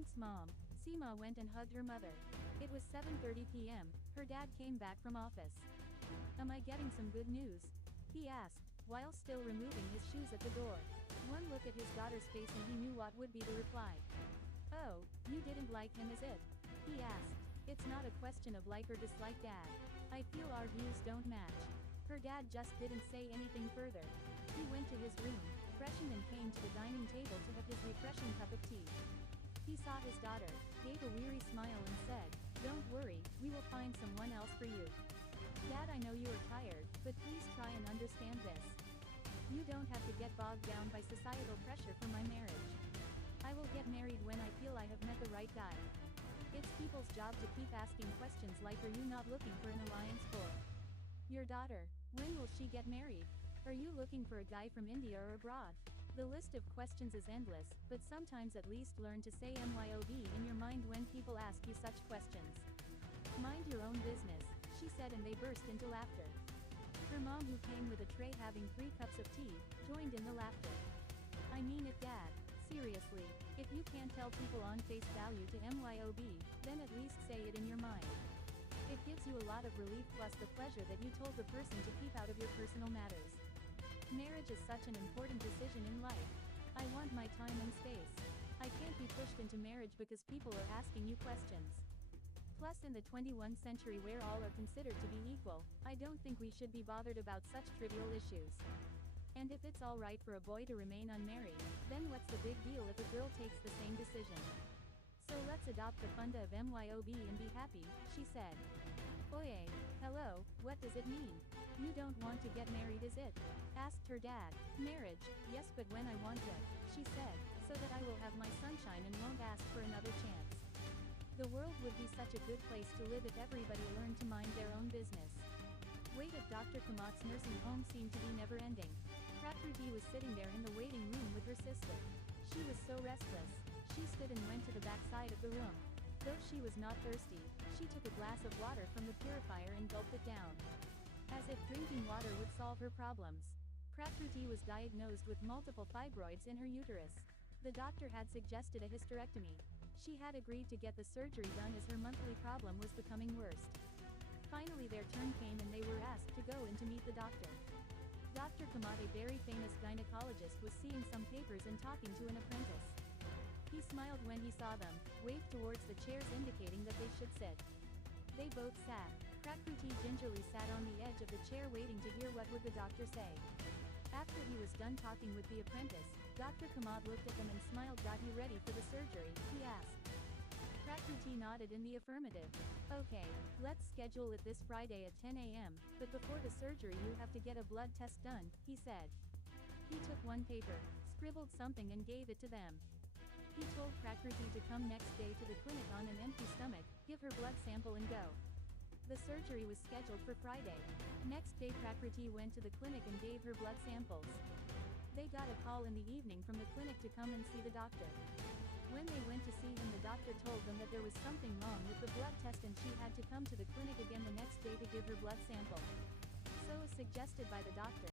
Thanks mom. Sima went and hugged her mother. It was 7:30 p.m., her dad came back from office. Am I getting some good news? He asked, while still removing his shoes at the door. One look at his daughter's face and he knew what would be the reply. Oh, you didn't like him is it? He asked. It's not a question of like or dislike dad. I feel our views don't match. Her dad just didn't say anything further. He went to his room, freshened and came to the dining table to have his refreshing cup of tea. He saw his daughter, gave a weary smile and said, "Don't worry, we will find someone else for you. Dad, I know you are tired, but please try and understand this. You don't have to get bogged down by societal pressure for my marriage. I will get married when I feel I have met the right guy. It's people's job to keep asking questions like, are you not looking for an alliance for your daughter? When will she get married? Are you looking for a guy from India or abroad?" The list of questions is endless, but sometimes at least learn to say MYOB in your mind when people ask you such questions. Mind your own business, she said, and they burst into laughter. Her mom, who came with a tray having 3 cups of tea, joined in the laughter. I mean it, Dad. Seriously, if you can't tell people on face value to MYOB, then at least say it in your mind. It gives you a lot of relief plus the pleasure that you told the person to keep out of your personal matters. Marriage is such an important decision in life. I want my time and space. I can't be pushed into marriage because people are asking you questions. Plus, in the 21st century where all are considered to be equal, I don't think we should be bothered about such trivial issues. And if it's alright for a boy to remain unmarried, then what's the big deal if a girl takes the same decision? So let's adopt the funda of MYOB and be happy, she said. Oye, hello, what does it mean? You don't want to get married is it? Asked her dad. Marriage, yes, but when I want it, she said, so that I will have my sunshine and won't ask for another chance. The world would be such a good place to live if everybody learned to mind their own business. Wait at Dr. Kamat's nursing home seemed to be never ending. Prakriti was sitting there in the waiting room with her sister. She was so restless. She stood and went to the back side of the room. Though she was not thirsty, she took a glass of water from the purifier and gulped it down. As if drinking water would solve her problems. Prakriti was diagnosed with multiple fibroids in her uterus. The doctor had suggested a hysterectomy. She had agreed to get the surgery done as her monthly problem was becoming worse. Finally their turn came and they were asked to go in to meet the doctor. Dr. Kamat, a very famous gynecologist, was seeing some papers and talking to an apprentice. He smiled when he saw them, waved towards the chairs indicating that they should sit. They both sat. Prakriti gingerly sat on the edge of the chair waiting to hear what would the doctor say. After he was done talking with the apprentice, Dr. Kamat looked at them and smiled. "Got you ready for the surgery?" he asked. Prakriti nodded in the affirmative. "Okay, let's schedule it this Friday at 10 a.m., but before the surgery you have to get a blood test done," he said. He took one paper, scribbled something and gave it to them. He told Prakriti to come next day to the clinic on an empty stomach, give her blood sample and go. The surgery was scheduled for Friday. Next day Prakriti went to the clinic and gave her blood samples. They got a call in the evening from the clinic to come and see the doctor. When they went to see him, the doctor told them that there was something wrong with the blood test and she had to come to the clinic again the next day to give her blood sample. So, as suggested by the doctor,